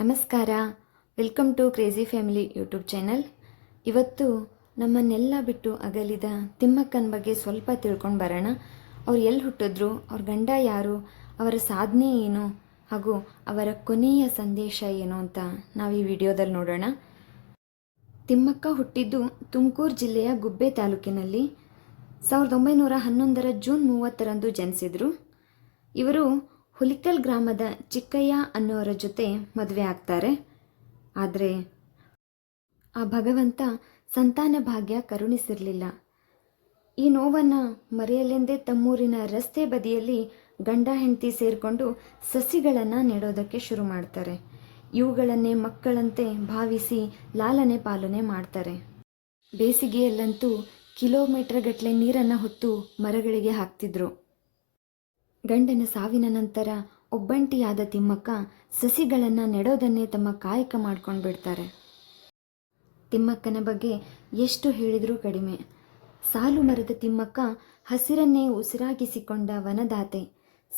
ನಮಸ್ಕಾರ. Welcome to crazy family YouTube channel. ಇವತ್ತು ನಮ್ಮನ್ನೆಲ್ಲ ಬಿಟ್ಟು ಅಗಲಿದ ತಿಮ್ಮಕ್ಕನ ಬಗ್ಗೆ ಸ್ವಲ್ಪ ತಿಳ್ಕೊಂಡು ಬರೋಣ. ಅವ್ರು ಎಲ್ಲಿ ಹುಟ್ಟಿದ್ರು, ಅವ್ರ ಗಂಡ ಯಾರು, ಅವರ ಸಾಧನೆ ಏನು, ಹಾಗೂ ಅವರ ಕೊನೆಯ ಸಂದೇಶ ಏನು ಅಂತ ನಾವು ಈ ವಿಡಿಯೋದಲ್ಲಿ ನೋಡೋಣ. ತಿಮ್ಮಕ್ಕ ಹುಟ್ಟಿದ್ದು ತುಮಕೂರು ಜಿಲ್ಲೆಯ ಗುಬ್ಬೆ ತಾಲೂಕಿನಲ್ಲಿ. ಸಾವಿರದ ಒಂಬೈನೂರ ಹನ್ನೊಂದರ ಜೂನ್ ಮೂವತ್ತರಂದು ಜನಿಸಿದರು. ಇವರು ಹುಲಿಕಲ್ ಗ್ರಾಮದ ಚಿಕ್ಕಯ್ಯ ಅನ್ನೋರ ಜೊತೆ ಮದುವೆ ಆಗ್ತಾರೆ. ಆದರೆ ಆ ಭಗವಂತ ಸಂತಾನ ಭಾಗ್ಯ ಕರುಣಿಸಿರಲಿಲ್ಲ. ಈ ನೋವನ್ನು ಮರೆಯಲೆಂದೇ ತಮ್ಮೂರಿನ ರಸ್ತೆ ಬದಿಯಲ್ಲಿ ಗಂಡ ಹೆಂಡತಿ ಸೇರಿಕೊಂಡು ಸಸಿಗಳನ್ನು ನೆಡೋದಕ್ಕೆ ಶುರು ಮಾಡ್ತಾರೆ. ಇವುಗಳನ್ನೇ ಮಕ್ಕಳಂತೆ ಭಾವಿಸಿ ಲಾಲನೆ ಪಾಲನೆ ಮಾಡ್ತಾರೆ. ಬೇಸಿಗೆಯಲ್ಲಂತೂ ಕಿಲೋಮೀಟರ್ ಗಟ್ಟಲೆ ನೀರನ್ನು ಹೊತ್ತು ಮರಗಳಿಗೆ ಹಾಕ್ತಿದ್ರು. ಗಂಡನ ಸಾವಿನ ನಂತರ ಒಬ್ಬಂಟಿಯಾದ ತಿಮ್ಮಕ್ಕ ಸಸಿಗಳನ್ನು ನೆಡೋದನ್ನೇ ತಮ್ಮ ಕಾಯಕ ಮಾಡ್ಕೊಂಡು ಬಿಡ್ತಾರೆ. ತಿಮ್ಮಕ್ಕನ ಬಗ್ಗೆ ಎಷ್ಟು ಹೇಳಿದರೂ ಕಡಿಮೆ. ಸಾಲು ಮರದ ತಿಮ್ಮಕ್ಕ ಹಸಿರನ್ನೇ ಉಸಿರಾಗಿಸಿಕೊಂಡ ವನದಾತೆ,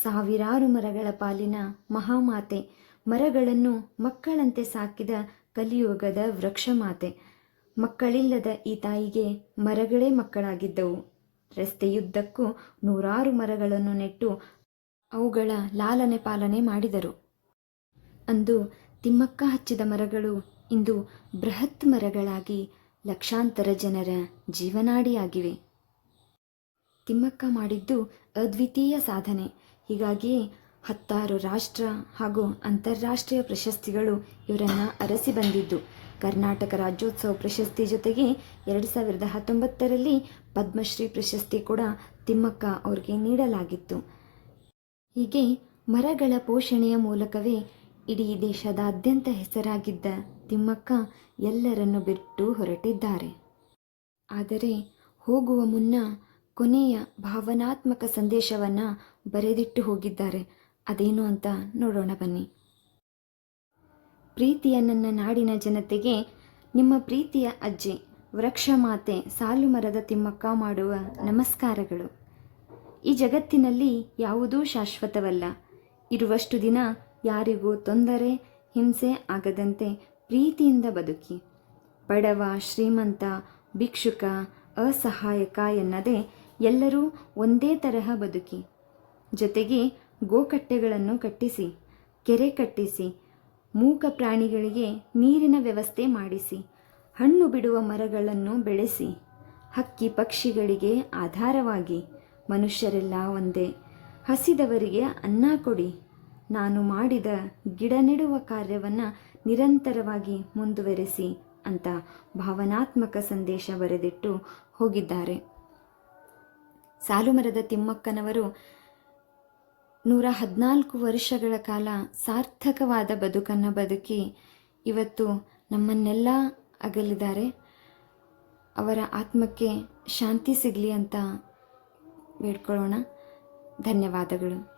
ಸಾವಿರಾರು ಮರಗಳ ಪಾಲಿನ ಮಹಾಮಾತೆ, ಮರಗಳನ್ನು ಮಕ್ಕಳಂತೆ ಸಾಕಿದ ಕಲಿಯುಗದ ವೃಕ್ಷಮಾತೆ. ಮಕ್ಕಳಿಲ್ಲದ ಈ ತಾಯಿಗೆ ಮರಗಳೇ ಮಕ್ಕಳಾಗಿದ್ದವು. ರಸ್ತೆಯುದ್ದಕ್ಕೂ ನೂರಾರು ಮರಗಳನ್ನು ನೆಟ್ಟು ಅವುಗಳ ಲಾಲನೆ ಪಾಲನೆ ಮಾಡಿದರು. ಅಂದು ತಿಮ್ಮಕ್ಕ ಹಚ್ಚಿದ ಮರಗಳು ಇಂದು ಬೃಹತ್ ಮರಗಳಾಗಿ ಲಕ್ಷಾಂತರ ಜನರ ಜೀವನಾಡಿಯಾಗಿವೆ. ತಿಮ್ಮಕ್ಕ ಮಾಡಿದ್ದು ಅದ್ವಿತೀಯ ಸಾಧನೆ. ಹೀಗಾಗಿಯೇ ಹತ್ತಾರು ರಾಷ್ಟ್ರ ಹಾಗೂ ಅಂತಾರಾಷ್ಟ್ರೀಯ ಪ್ರಶಸ್ತಿಗಳು ಇವರನ್ನು ಅರಸಿ ಬಂದಿದ್ದು. ಕರ್ನಾಟಕ ರಾಜ್ಯೋತ್ಸವ ಪ್ರಶಸ್ತಿ ಜೊತೆಗೆ ಎರಡು ಸಾವಿರದ ಹತ್ತೊಂಬತ್ತರಲ್ಲಿ ಪದ್ಮಶ್ರೀ ಪ್ರಶಸ್ತಿ ಕೂಡ ತಿಮ್ಮಕ್ಕ ಅವ್ರಿಗೆ ನೀಡಲಾಗಿತ್ತು. ಹೀಗೆ ಮರಗಳ ಪೋಷಣೆಯ ಮೂಲಕವೇ ಇಡೀ ದೇಶದಾದ್ಯಂತ ಹೆಸರಾಗಿದ್ದ ತಿಮ್ಮಕ್ಕ ಎಲ್ಲರನ್ನು ಬಿಟ್ಟು ಹೊರಟಿದ್ದಾರೆ. ಆದರೆ ಹೋಗುವ ಮುನ್ನ ಕೊನೆಯ ಭಾವನಾತ್ಮಕ ಸಂದೇಶವನ್ನು ಬರೆದಿಟ್ಟು ಹೋಗಿದ್ದಾರೆ. ಅದೇನು ಅಂತ ನೋಡೋಣ ಬನ್ನಿ. ಪ್ರೀತಿಯ ನನ್ನ ನಾಡಿನ ಜನತೆಗೆ ನಿಮ್ಮ ಪ್ರೀತಿಯ ಅಜ್ಜಿ ವೃಕ್ಷ ಮಾತೆ ಸಾಲು ಮರದ ತಿಮ್ಮಕ್ಕ ಮಾಡುವ ನಮಸ್ಕಾರಗಳು. ಈ ಜಗತ್ತಿನಲ್ಲಿ ಯಾವುದೂ ಶಾಶ್ವತವಲ್ಲ. ಇರುವಷ್ಟು ದಿನ ಯಾರಿಗೂ ತೊಂದರೆ, ಹಿಂಸೆ ಆಗದಂತೆ ಪ್ರೀತಿಯಿಂದ ಬದುಕಿ. ಬಡವ, ಶ್ರೀಮಂತ, ಭಿಕ್ಷುಕ, ಅಸಹಾಯಕ ಎನ್ನದೇ ಎಲ್ಲರೂ ಒಂದೇ ತರಹ ಬದುಕಿ. ಜೊತೆಗೆ ಗೋಕಟ್ಟೆಗಳನ್ನು ಕಟ್ಟಿಸಿ, ಕೆರೆ ಕಟ್ಟಿಸಿ, ಮೂಕ ಪ್ರಾಣಿಗಳಿಗೆ ನೀರಿನ ವ್ಯವಸ್ಥೆ ಮಾಡಿಸಿ, ಹಣ್ಣು ಬಿಡುವ ಮರಗಳನ್ನು ಬೆಳೆಸಿ, ಹಕ್ಕಿ ಪಕ್ಷಿಗಳಿಗೆ ಆಧಾರವಾಗಿ ಮನುಷ್ಯರೆಲ್ಲ ಒಂದೇ. ಹಸಿದವರಿಗೆ ಅನ್ನ ಕೊಡಿ. ನಾನು ಮಾಡಿದ ಗಿಡ ನೆಡುವ ಕಾರ್ಯವನ್ನು ನಿರಂತರವಾಗಿ ಮುಂದುವರೆಸಿ ಅಂತ ಭಾವನಾತ್ಮಕ ಸಂದೇಶ ಬರೆದಿಟ್ಟು ಹೋಗಿದ್ದಾರೆ. ಸಾಲುಮರದ ತಿಮ್ಮಕ್ಕನವರು ನೂರ ಹದಿನಾಲ್ಕು ವರ್ಷಗಳ ಕಾಲ ಸಾರ್ಥಕವಾದ ಬದುಕನ್ನು ಬದುಕಿ ಇವತ್ತು ನಮ್ಮನ್ನೆಲ್ಲ ಅಗಲಿದ್ದಾರೆ. ಅವರ ಆತ್ಮಕ್ಕೆ ಶಾಂತಿ ಸಿಗಲಿ ಅಂತ ಬೇಡ್ಕೊಳ್ಳೋಣ. ಧನ್ಯವಾದಗಳು.